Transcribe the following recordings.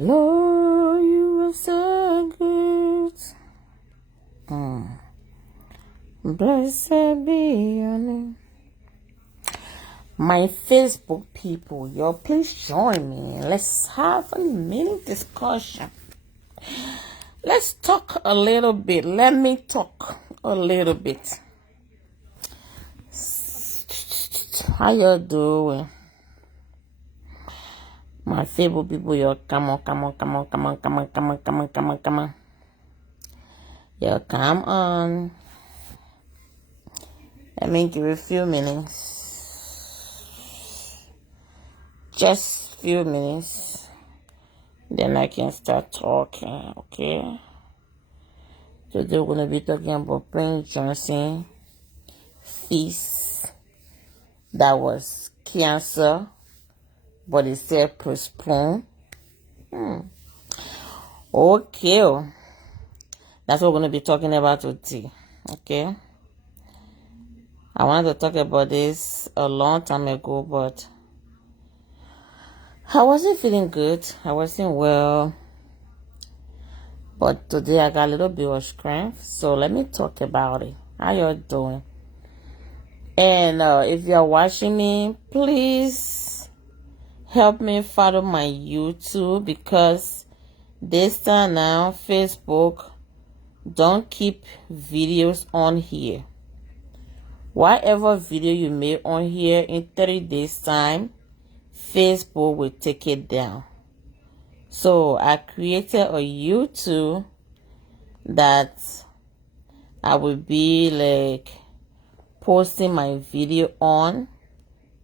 Lord, you are so good. Blessed be your name. My Facebook people, y'all, please join me. Let's have a mini discussion. Let's talk a little bit. Let me talk a little bit. How y'all doing? My Facebook people, y'all, come on. Y'all, come on. Let me give you a few minutes. Just a few minutes. Then I can start talking, okay? Today we're going to be talking about Prince Johnson feast that was cancer, but it said postponed. Okay. That's what we're going to be talking about today, okay? I wanted to talk about this a long time ago, but I wasn't feeling good. I wasn't well. But today I got a little bit of strength. So let me talk about it. How y'all doing? And if you're watching me, please help me follow my YouTube, because this time now, Facebook don't keep videos on here. Whatever video you make on here, in 30 days time, Facebook will take it down. So I created a YouTube that I will be like posting my video on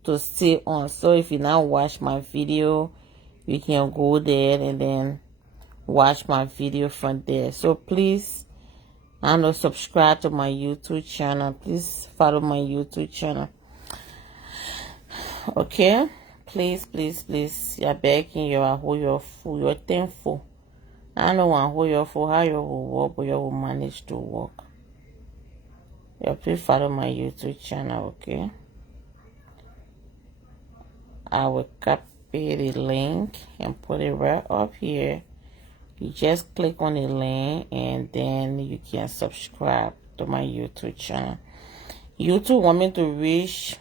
to stay on. So if you now watch my video, you can go there and then watch my video from there. So please, I know, subscribe to my YouTube channel. Please follow my YouTube channel. Okay? Please. You're begging you. I hold your food. You're thankful. I know I hold your food. How you will work, but you will manage to work. Yeah, please follow my YouTube channel, okay? I will copy the link and put it right up here. You just click on the link and then you can subscribe to my YouTube channel. YouTube want me to reach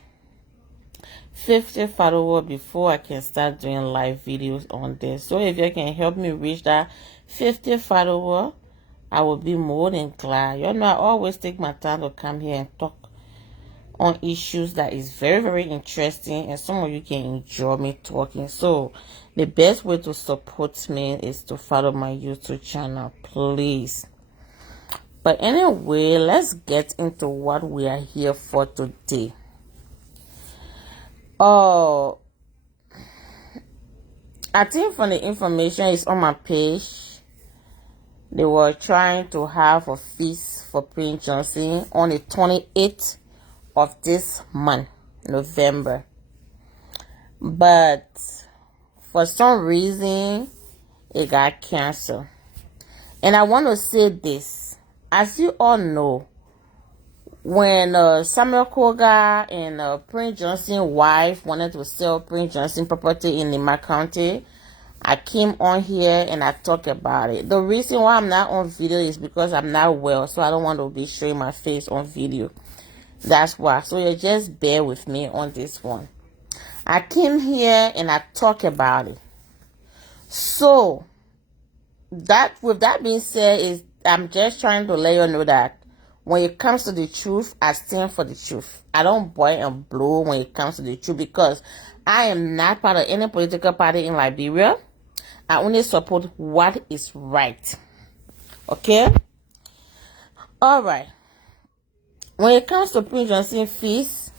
50 followers before I can start doing live videos on this. So if you can help me reach that 50 followers, I will be more than glad. You know, I always take my time to come here and talk on issues that is very, very interesting, and some of you can enjoy me talking. So the best way to support me is to follow my YouTube channel, please. But anyway, let's get into what we are here for today. Oh, I think from the information is on my page, they were trying to have a feast for Prince Johnson on the 28th of this month, November. But for some reason, it got canceled. And I want to say this. As you all know, when Samuel Koga and Prince Johnson's wife wanted to sell Prince Johnson property in Lima County, I came on here and I talked about it. The reason why I'm not on video is because I'm not well, so I don't want to be showing my face on video. That's why. So you just bear with me on this one. I came here and I talked about it. So that, with that being said, I'm just trying to let you know that when it comes to the truth, I stand for the truth. I don't boil and blow when it comes to the truth, because I am not part of any political party in Liberia. I only support what is right. Okay? Alright. When it comes to Prince Johnson feast,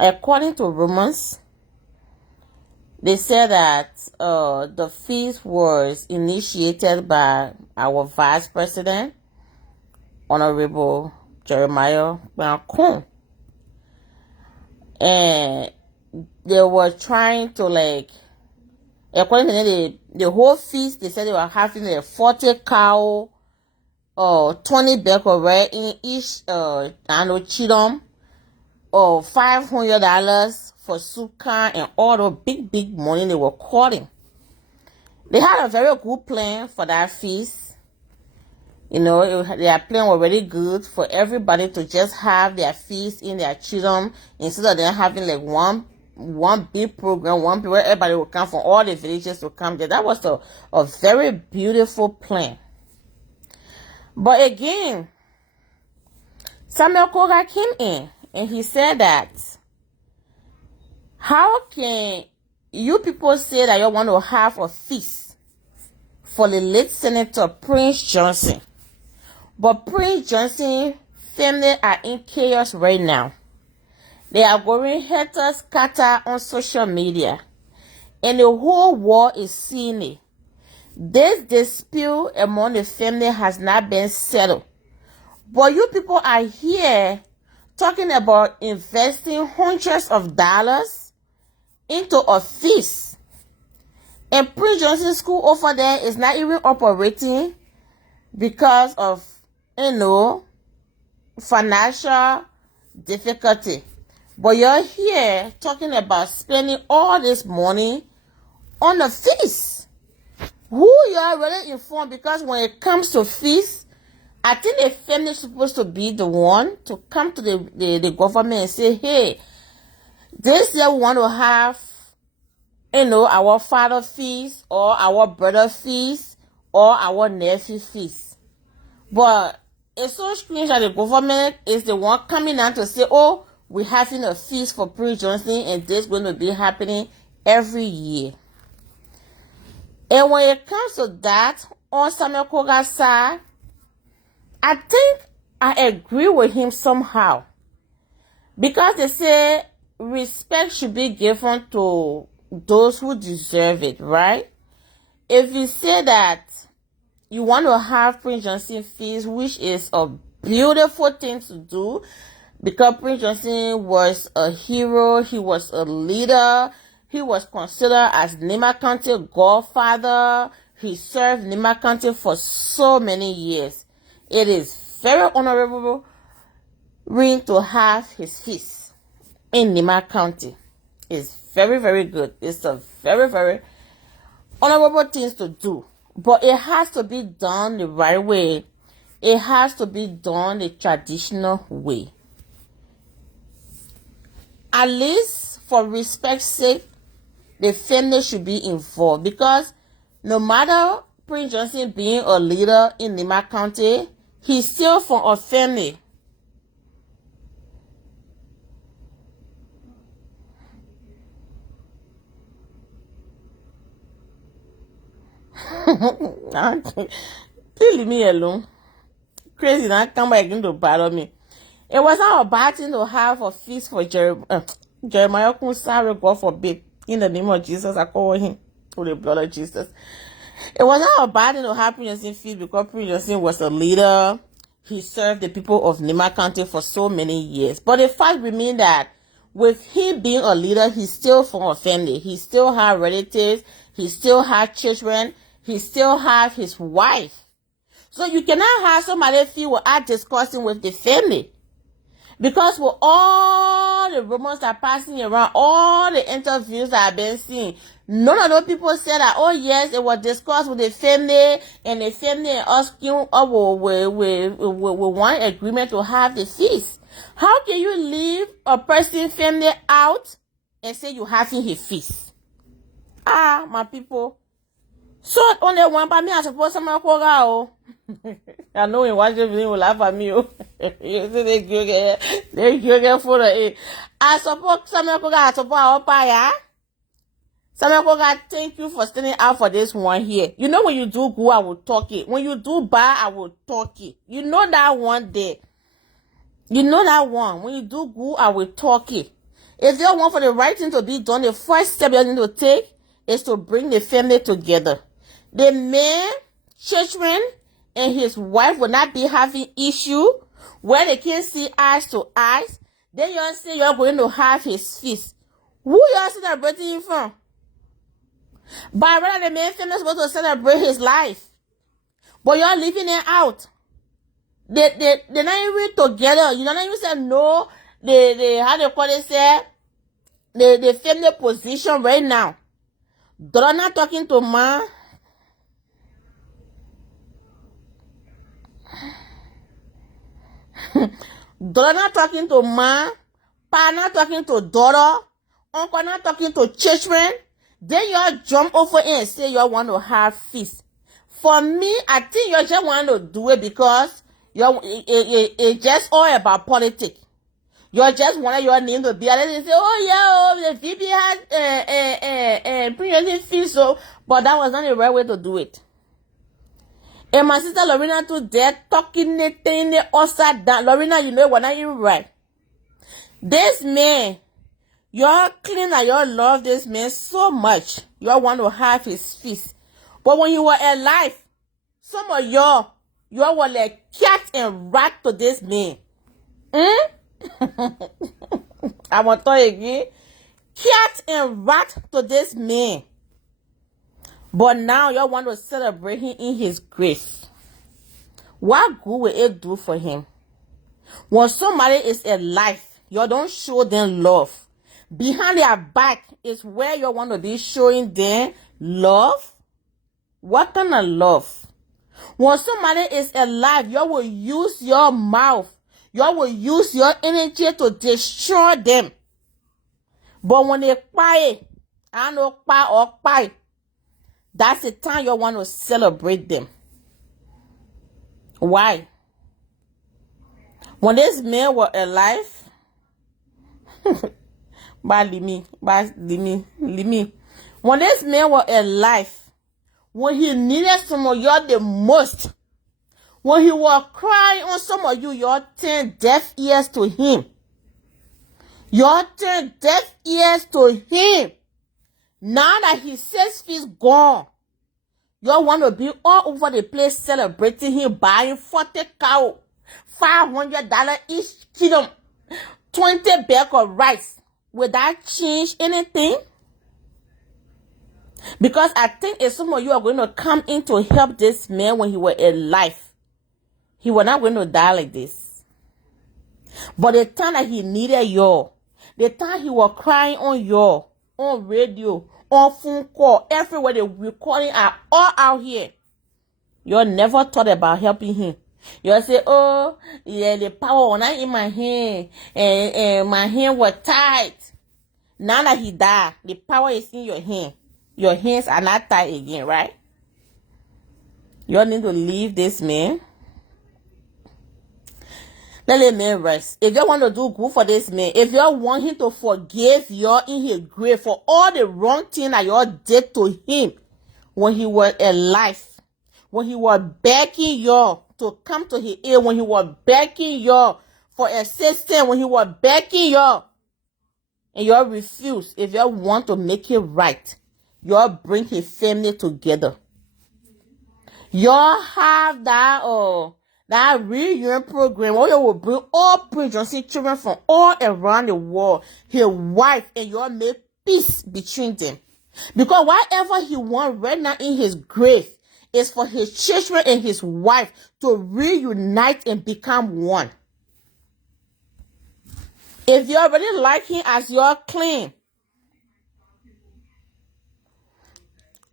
according to Romans, they said that the feast was initiated by our Vice President, Honorable Jeremiah Brown. And they were trying to, like, according to the whole feast, they said they were having a 40 cow, 20 becquerel in each, chidom, $500 for soup can, and all the big money they were calling. They had a very good plan for that feast. You know, their plan was really good for everybody to just have their feast in their children instead of them having like one big program, one where everybody will come from all the villages to come there. That was a very beautiful plan. But again, Samuel Koga came in and he said that, how can you people say that you want to have a feast for the late Senator Prince Johnson? But Prince Johnson family are in chaos right now. They are going helter-skelter on social media. And the whole world is seeing it. This dispute among the family has not been settled. But you people are here talking about investing hundreds of dollars into a feast. And Prince Johnson School over there is not even operating because of, financial difficulty. But you're here talking about spending all this money on a feast. Who you are already informed, because when it comes to feast, I think the family is supposed to be the one to come to the government and say, hey, this year we want to have, our father feast or our brother feast or our nephew feast. But it's so strange that the government is the one coming out to say, oh, we're having a feast for Prince Johnson and this is going to be happening every year. And when it comes to that, on Samuel Koga's side, I think I agree with him somehow. Because they say respect should be given to those who deserve it, right? If you say that you want to have Prince Johnson feast, which is a beautiful thing to do, because Prince Johnson was a hero, he was a leader, he was considered as Nima County godfather, he served Nima County for so many years. It is very honorable to have his feast in Nima County. It's very, very good. It's a very, very honorable thing to do. But it has to be done the right way. It has to be done the traditional way. At least for respect's sake, the family should be involved. Because no matter Prince Johnson being a leader in Nima County, he's still from a family. Please leave me alone. Crazy, not come back again to bother me. It was not a bad thing to have a feast for Jeremiah Sorry, God forbid. In the name of Jesus, I call him through the blood of Jesus. It was not a bad thing to have Prince Johnson feast because Prince Johnson was a leader. He served the people of Nima County for so many years. But the fact remains that with him being a leader, he's still from a family. He still has relatives. He still has children. He still has his wife. So you cannot have somebody feel without discussing with the family. Because with all the rumors that are passing around, all the interviews that have been seen, none of those people said that, oh yes, it was discussed with the family, and the family asking, we want agreement to have the feast. How can you leave a person's family out and say you're having his feast? My people. So only one by me, I suppose someone call out. I know in watching video will laugh at me. You see they get for the I suppose someone call out support our paya. Someone call out, thank you for standing out for this one here. You know when you do good, I will talk it. When you do bad, I will talk it. You know that one there. You know that one. When you do good, I will talk it. If you want for the right thing to be done, the first step you need to take is to bring the family together. The man, children, and his wife will not be having issue where they can't see eyes to eyes. Then you say you're going to have his feast. Who you celebrating him from? By rather the man family is supposed to celebrate his life. But you're leaving it out. They're not even together. You know what you say? No, they how they call it say the family position right now. Daughter not talking to mom. Daughter not talking to ma, pa not talking to daughter, uncle not talking to children. Then you jump over and say you want to have feast. For me, I think you just want to do it because it's just all about politics. You just want your name to be and they say, oh yeah, the VP has previously feast, so but that was not the right way to do it. And my sister Lorena too there talking anything upside down. Lorena, you know what, not even right. This man, y'all clean and y'all love this man so much. Y'all want to have his feast. But when you were alive, some of y'all were like cat and rat to this man. I want to tell you again. Cat and rat to this man. But now y'all want to celebrate him in his grave. What good will it do for him? When somebody is alive, y'all don't show them love. Behind their back is where you want to be showing them love. What kind of love? When somebody is alive, you will use your mouth. You will use your energy to destroy them. But when they quiet, I know quiet or quiet, that's the time you want to celebrate them. Why? When this man was alive, leave me. When this man was alive, when he needed some of y'all the most, when he was crying on some of you, y'all turn deaf ears to him. Y'all turn deaf ears to him. Now that his 6 feet gone, y'all want to be all over the place celebrating him, buying 40 cow, $500 each kilo, 20 bag of rice. Will that change anything? Because I think if some of you are going to come in to help this man when he was alive, he was not going to die like this. But the time that he needed y'all, the time he was crying on y'all, on radio, on phone call, everywhere the recording are all out here, y'all never thought about helping him. Y'all say, oh, yeah, the power was not in my hand, and my hand was tight. Now that he died, the power is in your hand. Your hands are not tight again, right? Y'all need to leave this man. Let the man rest. If you want to do good for this man, if you want him to forgive you in his grave for all the wrong thing that you did to him when he was alive, when he was begging you to come to his aid, when he was begging you for assistance, when he was begging you, and you refuse, if you want to make it right, you bring his family together. You have that reunion program where you will bring all Prince Johnson children from all around the world, his wife, and you make peace between them. Because whatever he wants right now in his grave is for his children and his wife to reunite and become one. If you already like him as your claim,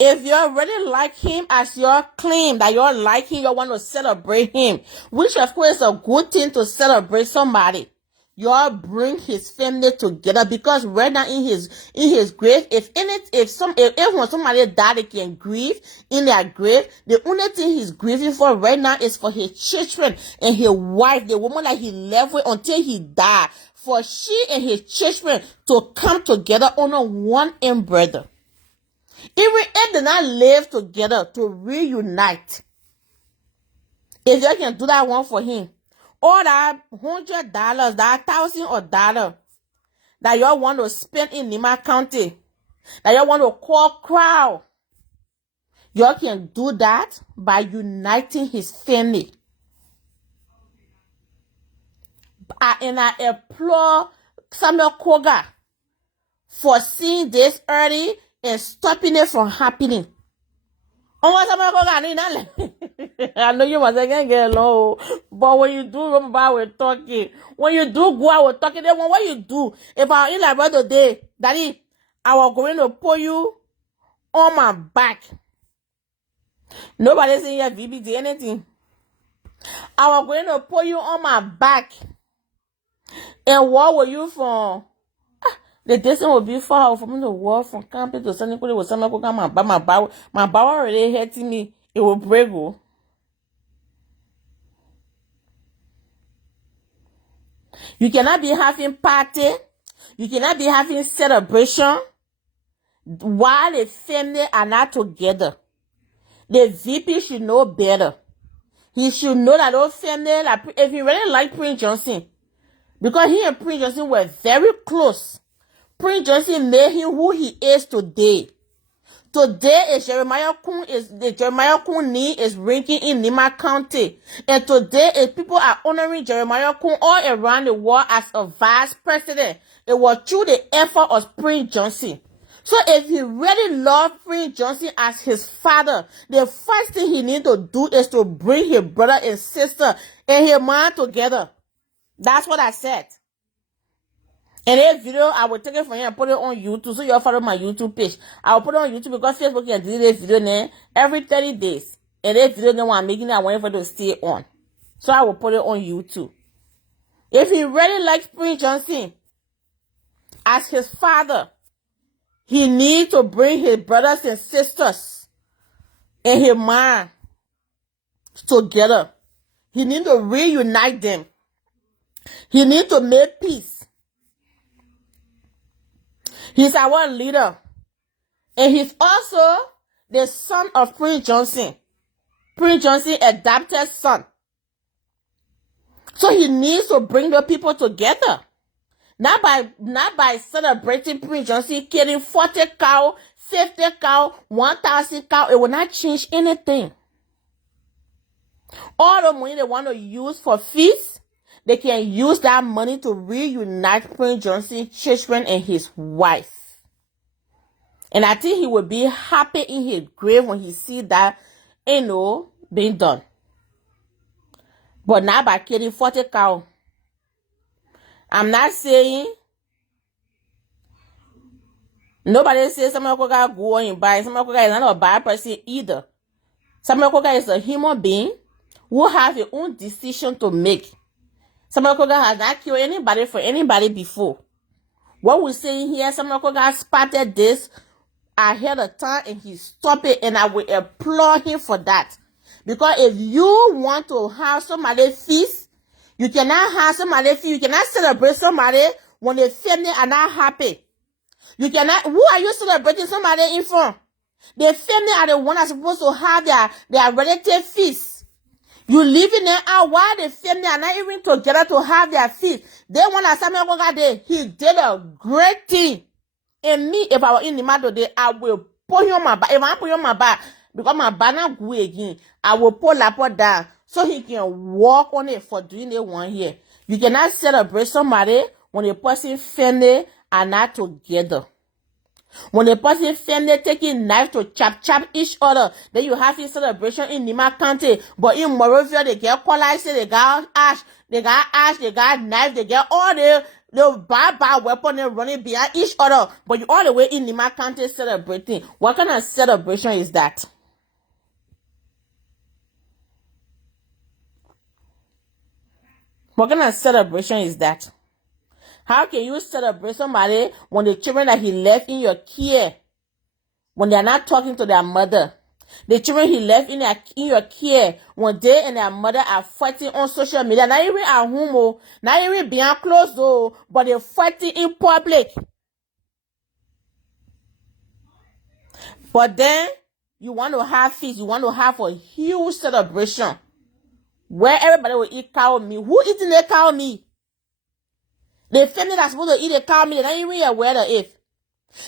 if you already like him as your claim that you're like him, you want to celebrate him, which of course is a good thing to celebrate somebody. You bring his family together, because right now in his grave, if when somebody died, they can grieve in their grave. The only thing he's grieving for right now is for his children and his wife, the woman that he left with until he died, for she and his children to come together under one umbrella. Even if they not live together, to reunite. If you can do that one for him, or that $100, that $1,000 that you want to spend in Nima County, that you want to call crowd, you can do that by uniting his family. And I implore Samuel Koga for seeing this early and stopping it from happening. I know you must again get along, but when you do remember we're talking, when you do go out with talking, then what you do? If I in like brother day, Daddy, I was going to put you on my back. Nobody saying your VBD anything. I was going to put you on my back. And what were you from? The distance would be far for me to walk from camping to Sunny Kuli with some my bow already hurting me. It will break. You cannot be having party. You cannot be having celebration while the family are not together. The VP should know better. He should know that those family, like, if he really like Prince Johnson, because he and Prince Johnson were very close. Prince Johnson made him who he is today. Today is Jeremiah Kun knee is ringing in Nima County. And today is people are honoring Jeremiah Kun all around the world as a vice president. It was through the effort of Prince Johnson. So if he really loved Prince Johnson as his father, the first thing he needs to do is to bring his brother and sister and his mom together. That's what I said. And that video, I will take it from here and put it on YouTube. So you'll follow my YouTube page. I will put it on YouTube because Facebook can delete this video now every 30 days. And that video now I'm making it, I want it for to stay on. So I will put it on YouTube. If he really likes Prince Johnson as his father, he needs to bring his brothers and sisters and his mom together. He needs to reunite them. He needs to make peace. He's our leader. And he's also the son of Prince Johnson. Prince Johnson adopted son. So he needs to bring the people together. Not by celebrating Prince Johnson killing 40 cow, 50 cow, 1,000 cow. It will not change anything. All the money they want to use for feasts, they can use that money to reunite Prince Johnson's children and his wife. And I think he will be happy in his grave when he see that, being done. But not by killing 40 cow. I'm not saying nobody says Samuel Koga go and buy. Samuel Koga is not a bad person either. Samuel Koga is a human being who has his own decision to make. Samuel Koga has not killed anybody for anybody before. What we're saying here, Samuel Koga spotted this ahead of time and he stopped it, and I will applaud him for that. Because if you want to have somebody feast, you cannot have somebody feast, you cannot celebrate somebody when the family are not happy. You cannot, who are you celebrating somebody in front? The family are the ones that are supposed to have their relative feast. You leaving them out while the family are not even together to have their feast. They want to Samuel Koga there. He did a great thing. And me, if I were in the matter today, I will put him on my back. If I put him on my back, because my back not go again, I will pull Lapo down so he can walk on it for doing the one here. You cannot celebrate somebody when the person family are not together. When the person family taking knife to chop each other, then you have this celebration in Nima County. But in Morovia, they get qualified, they got ash, they got knife, they get all the bad weapon and running behind each other. But you all the way in Nima County celebrating. What kind of celebration is that? What kind of celebration is that? How can you celebrate somebody when the children that he left in your care, when they are not talking to their mother? The children he left in your care, when they and their mother are fighting on social media, not even at home, not even behind closed door, but they're fighting in public. But then, you want to have feast, you want to have a huge celebration, where everybody will eat cow meat. Who eating the cow meat? The family that's supposed to eat a cow meat, they're not even aware of it.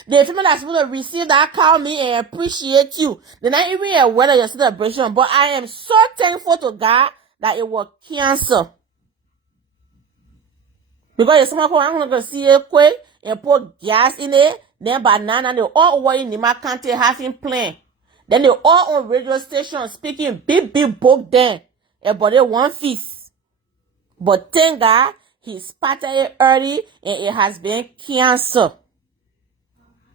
The family that's supposed to receive that cow meat and appreciate you, they're not even aware of your celebration. But I am so thankful to God that it was cancer. Because if someone I'm going to see it quick and put gas in it, then banana, they all over in Nima County having plan. Then they all on radio station speaking big book then about they one feast. But thank God, he spotted it early and it has been cancer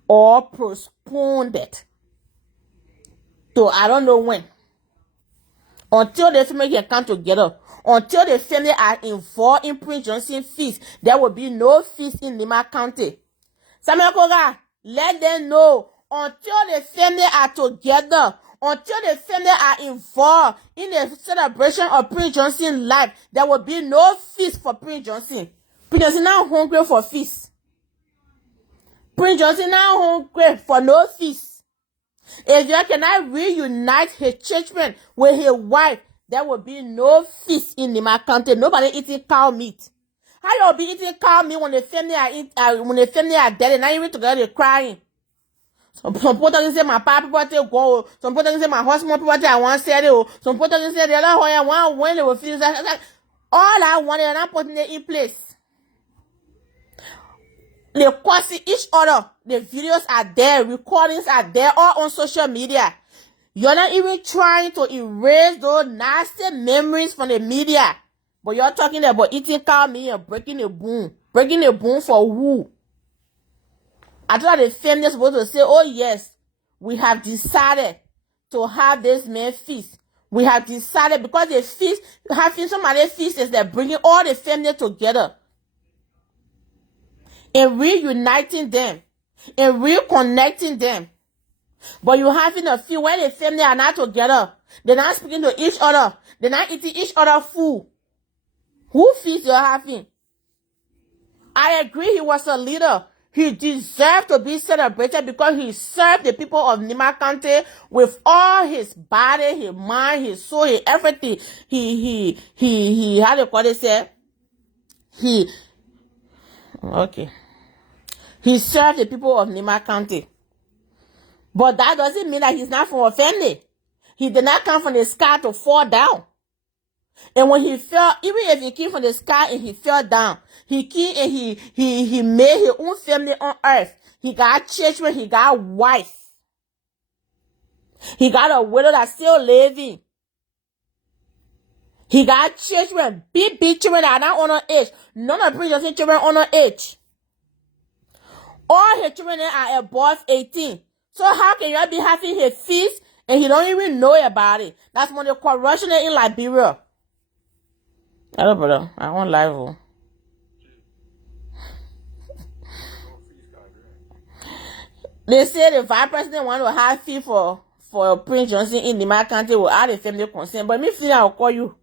or postponed it. So I don't know when. Until the family can come together. Until the family are involved in Prince Johnson feast, there will be no feast in Lima County. Samuel Koga, let them know. Until the family are together, until the family are involved in the celebration of Prince Johnson's life, there will be no feast for Prince Johnson. Prince Johnson now hungry for feast. Prince Johnson now hungry for no feast. If you cannot reunite his children with his wife, there will be no feast in Lima County. Nobody eating cow meat. How you be eating cow meat when the family are dead and not even together they're crying? Some people can say my papa people take go. Some people can say my husband people take I want say it. Some people can say the other way I want when they will feel that. All I want is not putting it in place. They causing each other. The videos are there, recordings are there, all on social media. You're not even trying to erase those nasty memories from the media. But you're talking about eating cow meat and breaking a bone. Breaking a bone for who? I thought the family is supposed to say, oh yes, we have decided to have this man feast. We have decided because the feast, having somebody feast is like bringing all the family together. And reuniting them. And reconnecting them. But you having a few where the family are not together. They're not speaking to each other. They're not eating each other food. Who feast you're having? I agree he was a leader. He deserved to be celebrated because he served the people of Lima County with all his body, his mind, his soul, his everything. How do you call it, say? He served the people of Lima County. But that doesn't mean that he's not from a family. He did not come from the sky to fall down. And when he fell, even if he came from the sky and he fell down, he came and he made his own family on earth. He got children, he got wife. He got a widow that's still living. He got children, big children that are not on her age. None of Prince Johnson children on her age. All his children are above 18. So how can you be having his feast and he don't even know about it? That's when the corruption in Liberia. Hello, brother. I want live. They say the vice president want to have fee for Prince Johnson in Lima County without the family consent. But me feel I'll call you.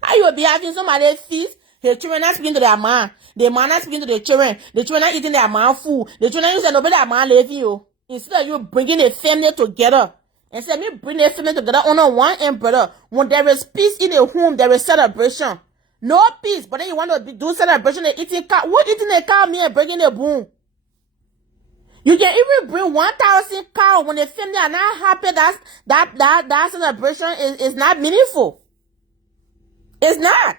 How you will be having somebody feast? The children not speaking to their man. The man not speaking to the children. The children not eating their man food. The children say nobody their man leaving you. Instead of you bringing the family together. And say me bring the family together under one umbrella. When there is peace in the home, there is celebration. No peace, but then you want to do celebration and eating cow. Who eating a cow meat and breaking the bone? You can even bring 1,000 cow when the family are not happy. That celebration is not meaningful. It's not.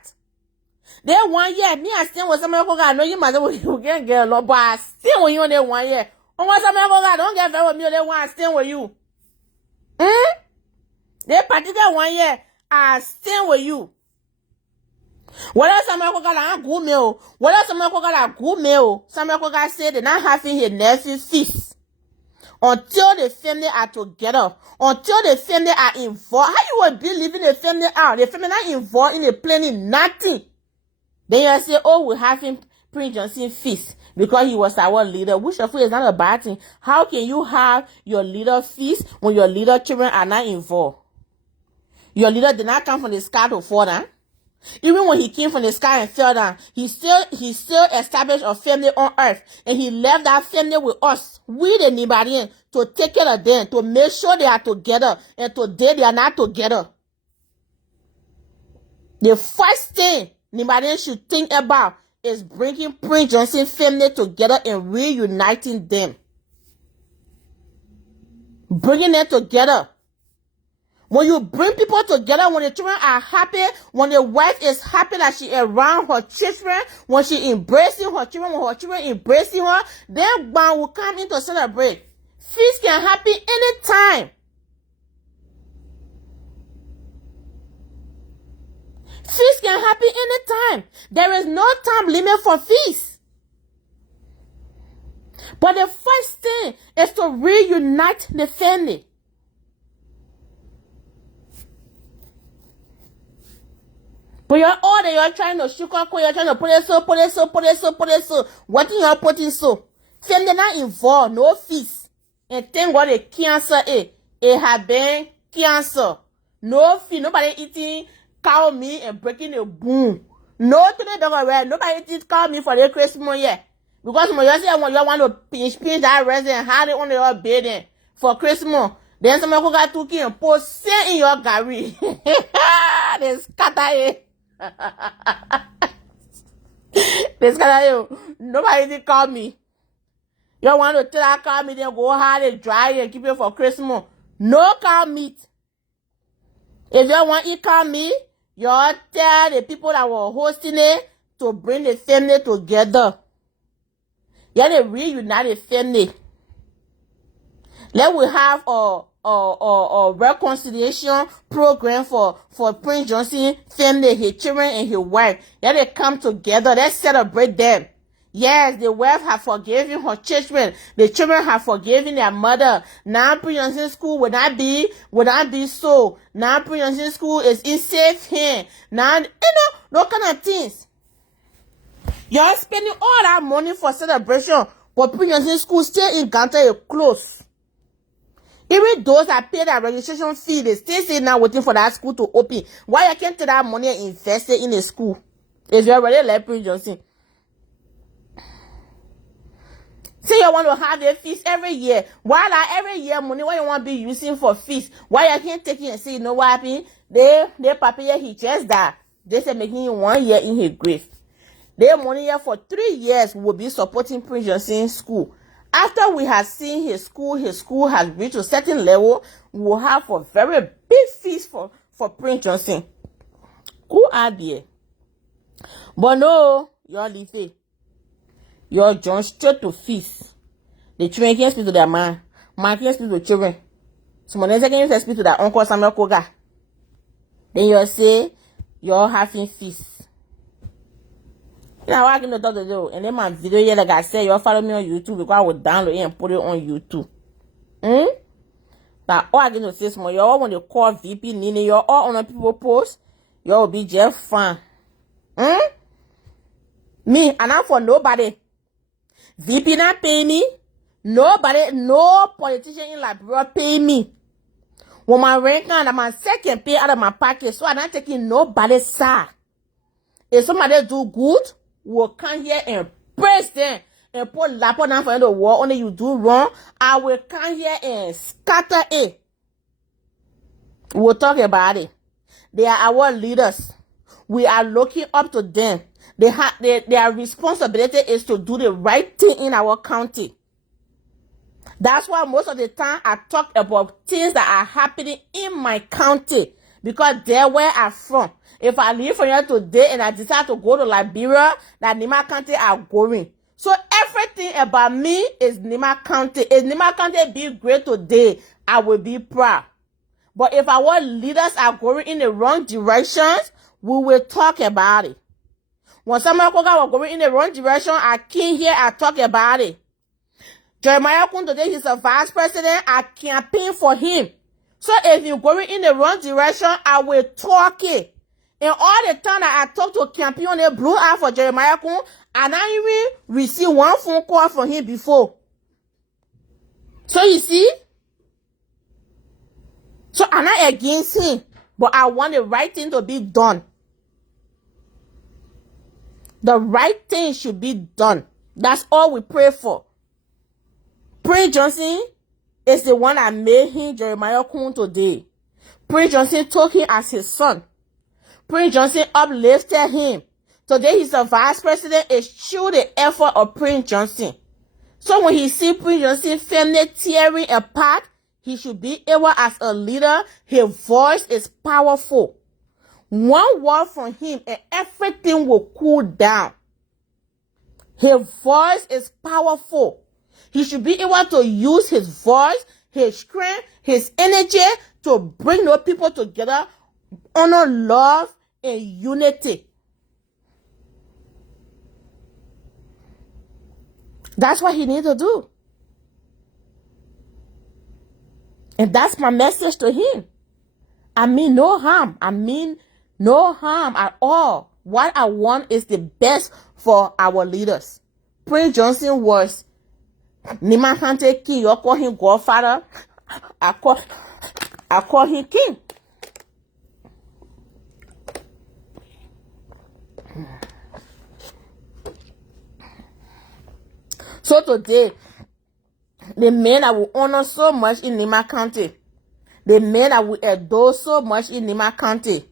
Then 1 year, me I stay with somebody who got no you mother you can't get a lot, but I stay with you in there 1 year. Oh, what somebody who got don't get very with me, they want to stay with you. They particular 1 year, I stay with you. What else somebody who got a good meal? What else somebody who got a good meal? Somebody who got said they're not having his nephew feast. Until the family are together, until the family are involved. How you will be leaving the family out? The family not involved in the planning, nothing. Then you say, oh, we're having Prince Johnson feast because he was our leader, which of is not a bad thing. How can you have your leader feast when your leader children are not involved? Your leader did not come from the sky to fall down. Even when he came from the sky and fell down, he still established a family on earth. And he left that family with us, we the Nibarian, to take care of them, to make sure they are together. And today they are not together. The first thing Nibarian should think about is bringing Prince Johnson family together and reuniting them. Bringing them together. When you bring people together, when the children are happy, when the wife is happy that she around her children, when she embracing her children, when her children embracing her, then one will come in to celebrate. Feast can happen anytime. Feast can happen anytime. There is no time limit for feast. But the first thing is to reunite the family. But you're all that you're trying to sugar coat, you're trying to put it so. What do you put in so? Family not involved, no fees. And thank God the cancer it have been cancer. No fee, nobody eating cow meat and breaking a bone. No to the dog away, nobody eating cow meat for the Christmas yet. Because when you say you want to pinch that resident, how they on your bed for Christmas. Then somebody go got 2 and post say in your gary. They scatter it. This guy, nobody did call me. You want to tell that call me, then go hard and dry and keep it for Christmas. No cow meat. If you want to eat cow meat, you tell the people that were hosting it to bring the family together. Yeah, they reunite the family. Let we have a reconciliation program for Prince Johnson family, his children and his wife. Let they come together. Let's celebrate them. Yes, the wife have forgiven her children. The children have forgiven their mother. Now Prince Johnson school would not be so. Now Prince Johnson school is in safe hand. Now, those kind of things. Y'all spending all that money for celebration, but Prince Johnson school still in Ghana is closed. Even those that pay that registration fee, they still say now waiting for that school to open. Why you can't take that money and invest it in a school? If you already like Prince Johnson. Say you want to have a feast every year. Why like every year money what you want to be using for feast? Why you can't take it and say, you know what happened? They papi he just died. They say making him 1 year in his grave. Their money here for 3 years will be supporting Prince Johnson school. After we have seen his school has reached a certain level, we'll have a very big feast for Prince Johnson. Who are there? But no, you're leave it. You're John straight to feast. The children can't speak to their man. Man can't speak to the children. Someone else can speak to their uncle Samuel Koga. Then you say you're having feast. You know, I can do that though. And then my video here, like I said, you follow me on YouTube because I will download it and put it on YouTube. Now, all I can say is more, you all want to call VP Nini, you all on people post, you will be just fun. Me, and I'm for nobody. VP not pay me. Nobody, no politician in Liberia pay me. When my rank and my second pay out of my pocket, so I'm not taking nobody's side. If somebody do good, will come here and praise them and put lapel down for the wall. Only you do wrong, I will come here and scatter it. We'll talk about it. They are our leaders. We are looking up to them. Their responsibility is to do the right thing in our county. That's why most of the time I talk about things that are happening in my county because they're where I'm from. If I leave from here today and I decide to go to Liberia, that Nima County are going. So everything about me is Nima County. If Nima County be great today, I will be proud. But if our leaders are going in the wrong directions, we will talk about it. When Samuel Koga was going in the wrong direction, I came here, I talk about it. Jeremiah Kun today, he's a vice president, I campaign for him. So if you're going in the wrong direction, I will talk it. And all the time that I talk to campaign on the blue eye for Jeremiah Kun, and I even received one phone call from him before. So you see? So I'm not against him, but I want the right thing to be done. The right thing should be done. That's all we pray for. Prince Johnson is the one that made him Jeremiah Kun today. Prince Johnson took him as his son. Prince Johnson uplifted him. Today he's a vice president. It's through the effort of Prince Johnson. So when he see Prince Johnson family tearing apart, he should be able as a leader. His voice is powerful. One word from him and everything will cool down. His voice is powerful. He should be able to use his voice, his strength, his energy to bring those people together, honor, love, and unity. That's what he needs to do. And that's my message to him. I mean no harm. I mean No harm at all. What I want is the best for our leaders. Prince Johnson was Nima Kante king. You call him godfather. I call him king. So today, the man I will honor so much in Nima County, the man I will adore so much in Nima County,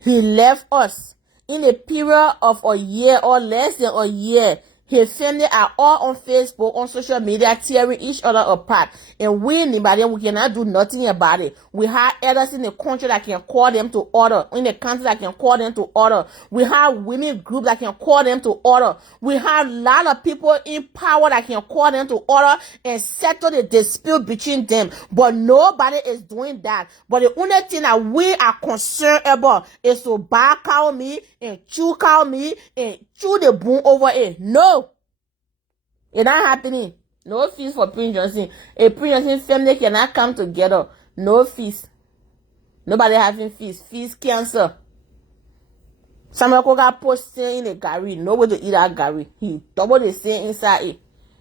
he left us in a period of a year or less than a year. His family are all on Facebook, on social media, tearing each other apart. And we in Nigeria, we cannot do nothing about it. We have elders in the country that can call them to order. In the country that can call them to order. We have women group that can call them to order. We have a lot of people in power that can call them to order and settle the dispute between them. But nobody is doing that. But the only thing that we are concerned about is to back out me and choke out me and chew the bone over it. No. It's not happening. No feast for Prince Johnson. A Prince Johnson family cannot come together. No feast. Nobody having feast. Feast cancer. Samuel Koga posting in the Gary. No way to eat that Gary. He double the same inside it.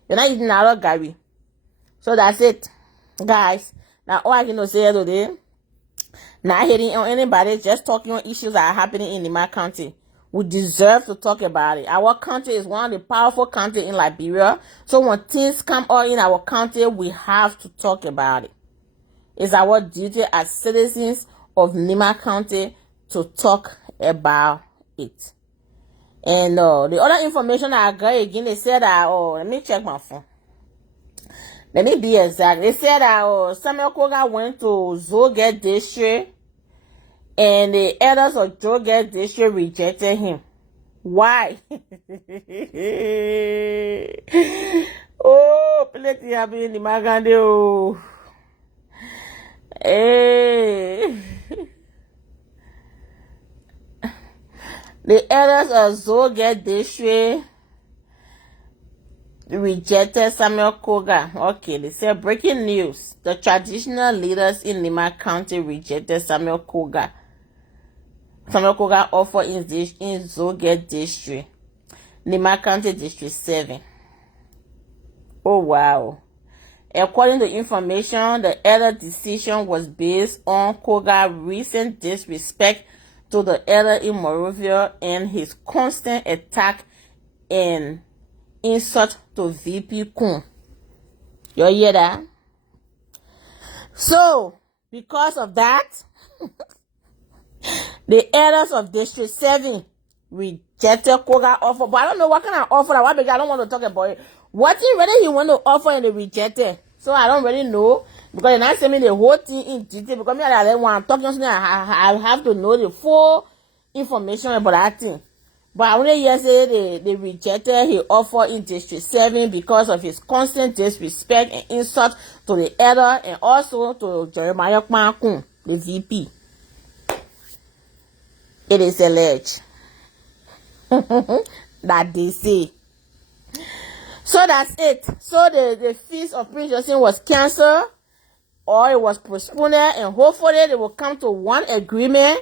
You're not eating another Gary. So that's it. Guys. Now all I can say today. Not hitting on anybody. Just talking on issues that are happening in Nima County. We deserve to talk about it. Our country is one of the powerful countries in Liberia. So when things come out in our country, we have to talk about it. It's our duty as citizens of Nima County to talk about it. And the other information I got again, they said that, let me check my phone. Let me be exact. They said that Samuel Koga went to Zoge District. And the elders of Joget District rejected him. Why? Oh, plenty happen in the Magande. Oh, hey. The elders of Zoget District rejected Samuel Koga. Okay, they said breaking news. The traditional leaders in Nima County rejected Samuel Koga. Samuel Koga offer in Zoget District, Nima County District 7. Oh wow. According to information, the elder decision was based on Koga's recent disrespect to the elder in Monrovia and his constant attack and insult to VP Kun. You hear that? So, because of that, the elders of District 7 rejected Koga offer. But I don't know what kind of offer. I don't want to talk about it. What he really want to offer and they rejected. So I don't really know. Because they're not sending me the whole thing in detail. Because me, when I'm talking something, I have to know the full information about that thing. But only yesterday they rejected his offer in District 7 because of his constant disrespect and insult to the elder and also to Jeremiah Kmakun, the VP. It is alleged that they say. So that's it. So the feast of Prince Johnson was canceled or it was postponed, and hopefully they will come to one agreement,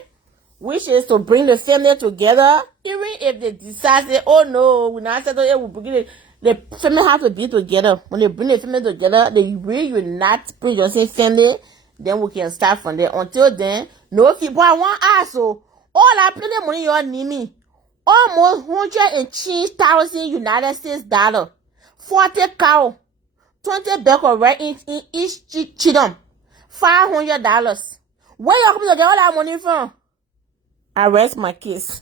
which is to bring the family together. Even if they decide, say, oh no, we're not settled, it will begin. The family have to be together. When they bring the family together, they reunite Prince Johnson family, then we can start from there. Until then, no fee. But I want to ask, so all I pay the money you need me. Almost 100,000 United States dollar. 40 cow. 20 bacon right in each chicken. $500. Where you going to get all that money from? I rest my case.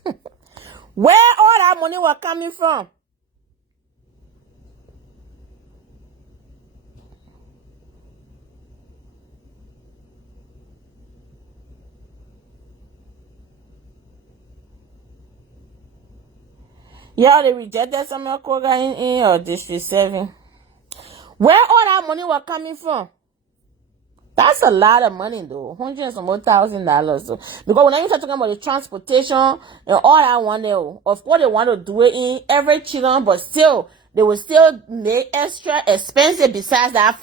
Where all that money was coming from? Yeah, they rejected Samuel Koga in District 7. Where all that money was coming from? That's a lot of money though. $100,000 and some more $1,000. So, because when I start talking about the transportation and all that one there, of course they want to do it in every children, but still they will still make extra expensive besides that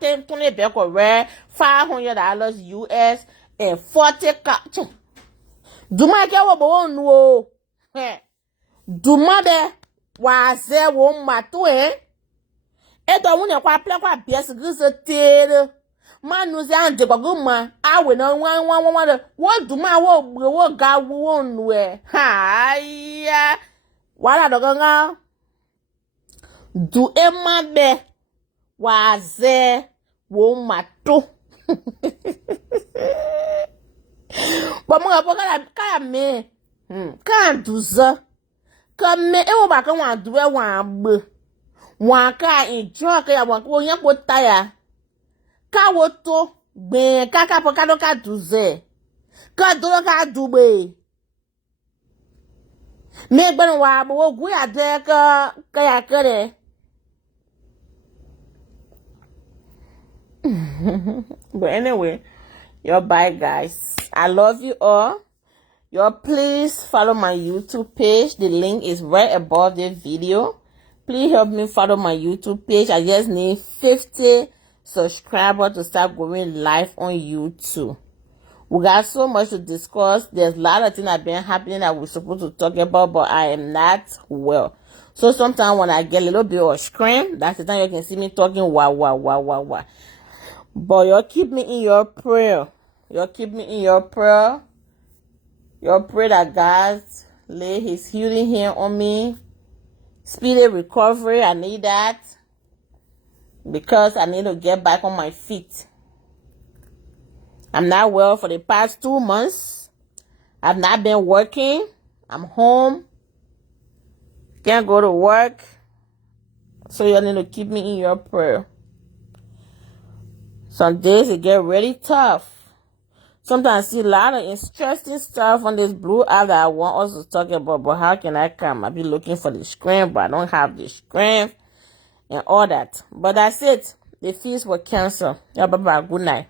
20 beco rare, $500 US and 40 Duma ke wo bo nu o. Duma be wa ze wo matu e do wune kwa ple kwa bies gise tere. Manu ze ande kwa guma awe na wan wo duma wo ga wo nu e. Ha ya. Wala do ganga. Du ema be wa ze wo matu. Ba mo ga ka me. Ka duza. Ka me e wo ba ka wan du e wan gbe. Wan ka enjoy ka ya wan ko yan ko taya. Ka wo to gbe ka po ka do ka duze. Ka do ka dube. Me gbe wa bo wo gu ya de ka ya kere. But anyway, you're bye guys. I love you all. Y'all please follow my YouTube page. The link is right above the video. Please help me follow my YouTube page. I just need 50 subscribers to start going live on YouTube. We got so much to discuss. There's a lot of things that have been happening that we're supposed to talk about, but I am not well. So sometimes when I get a little bit of scream, that's the time you can see me talking wow. But y'all keep me in your prayer. Y'all keep me in your prayer. Y'all pray that God lay his healing hand on me. Speedy recovery. I need that. Because I need to get back on my feet. I'm not well for the past 2 months. I've not been working. I'm home. Can't go to work. So y'all need to keep me in your prayer. Some days it get really tough. Sometimes I see a lot of interesting stuff on this blue app that I want us to talk about, but how can I come? I be looking for the screen, but I don't have the screen and all that. But that's it. The fees were canceled. Yeah, bye-bye. Good night.